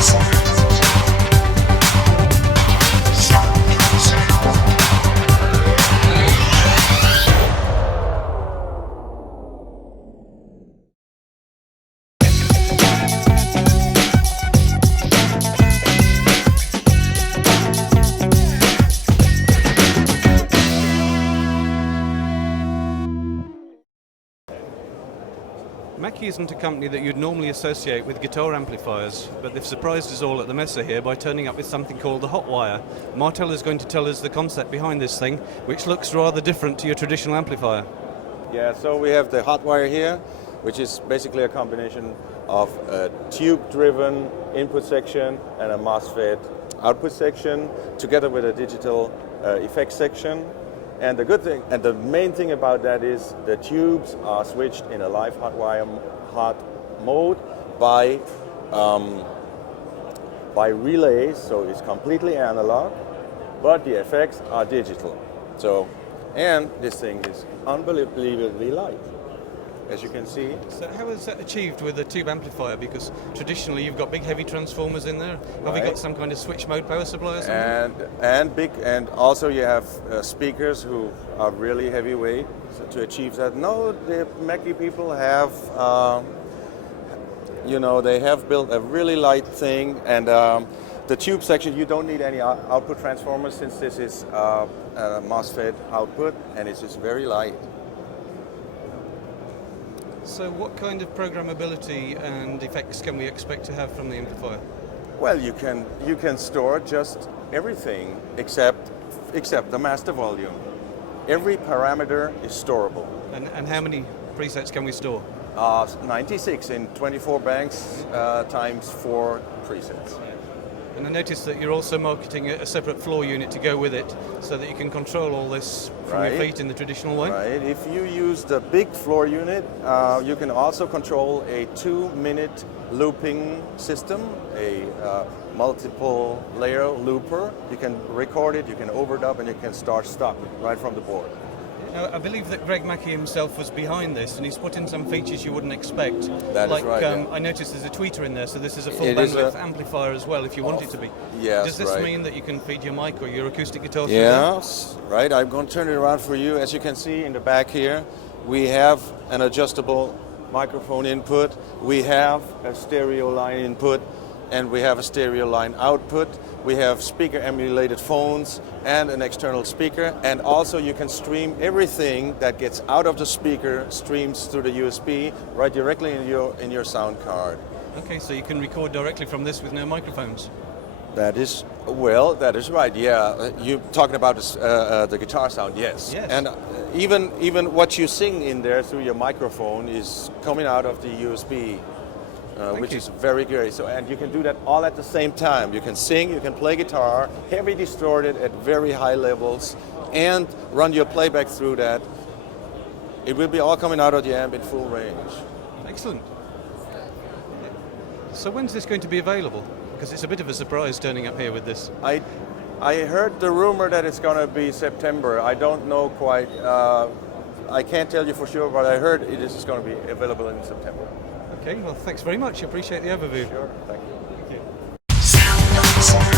Mackie isn't a company that you'd normally associate with guitar amplifiers, but they've surprised us all at the Messe here by turning up with something called the Hotwire. Martel is going to tell us the concept behind this thing, which looks rather different to your traditional amplifier. Yeah, so we have the Hotwire here, which is basically a combination of a tube-driven input section and a MOSFET output section, together with a digital effects section. And the good thing, and the main thing about that is the tubes are switched in a live Hotwire hot mode by relays, so it's completely analog, but the effects are digital. So, and this thing is unbelievably light, as you can see. So how is that achieved with a tube amplifier? Because traditionally you've got big heavy transformers in there. Have you got some kind of switch mode power supply or something? And also you have speakers who are really heavyweight to achieve that. No, the Mackie people have, they have built a really light thing, and the tube section, you don't need any output transformers, since this is a MOSFET output, and it's just very light. So what kind of programmability and effects can we expect to have from the amplifier? Well, you can store just everything except the master volume. Every parameter is storable. And how many presets can we store? 96 in 24 banks times 4 presets. And I noticed that you're also marketing a separate floor unit to go with it, so that you can control all this from your feet in the traditional way. Right. If you use the big floor unit, you can also control a 2-minute looping system, a multiple layer looper. You can record it, you can overdub, and you can start stop right from the board. Now, I believe that Greg Mackie himself was behind this, and he's put in some features you wouldn't expect. That is right. I noticed there's a tweeter in there, so this is a full bandwidth amplifier as well, if you want it to be. Yes, Does this mean that you can feed your mic or your acoustic guitar through Yes, right. I'm going to turn it around for you. As you can see in the back here, we have an adjustable microphone input, we have a stereo line input, and we have a stereo line output. We have speaker emulated phones and an external speaker, and also you can stream everything that gets out of the speaker, streams through the USB right directly in your sound card. Okay, so you can record directly from this with no microphones. That is right. Yeah, you're talking about the guitar sound, yes. And even what you sing in there through your microphone is coming out of the USB. Which is very great. So, and you can do that all at the same time. You can sing, you can play guitar, heavy distorted at very high levels, and run your playback through that. It will be all coming out of the amp in full range. Excellent. So when's this going to be available? Because it's a bit of a surprise turning up here with this. I heard the rumor that it's going to be September. I don't know quite. I can't tell you for sure, but I heard it is going to be available in September. Okay, well, thanks very much. I appreciate the overview. Sure, thank you. Thank you.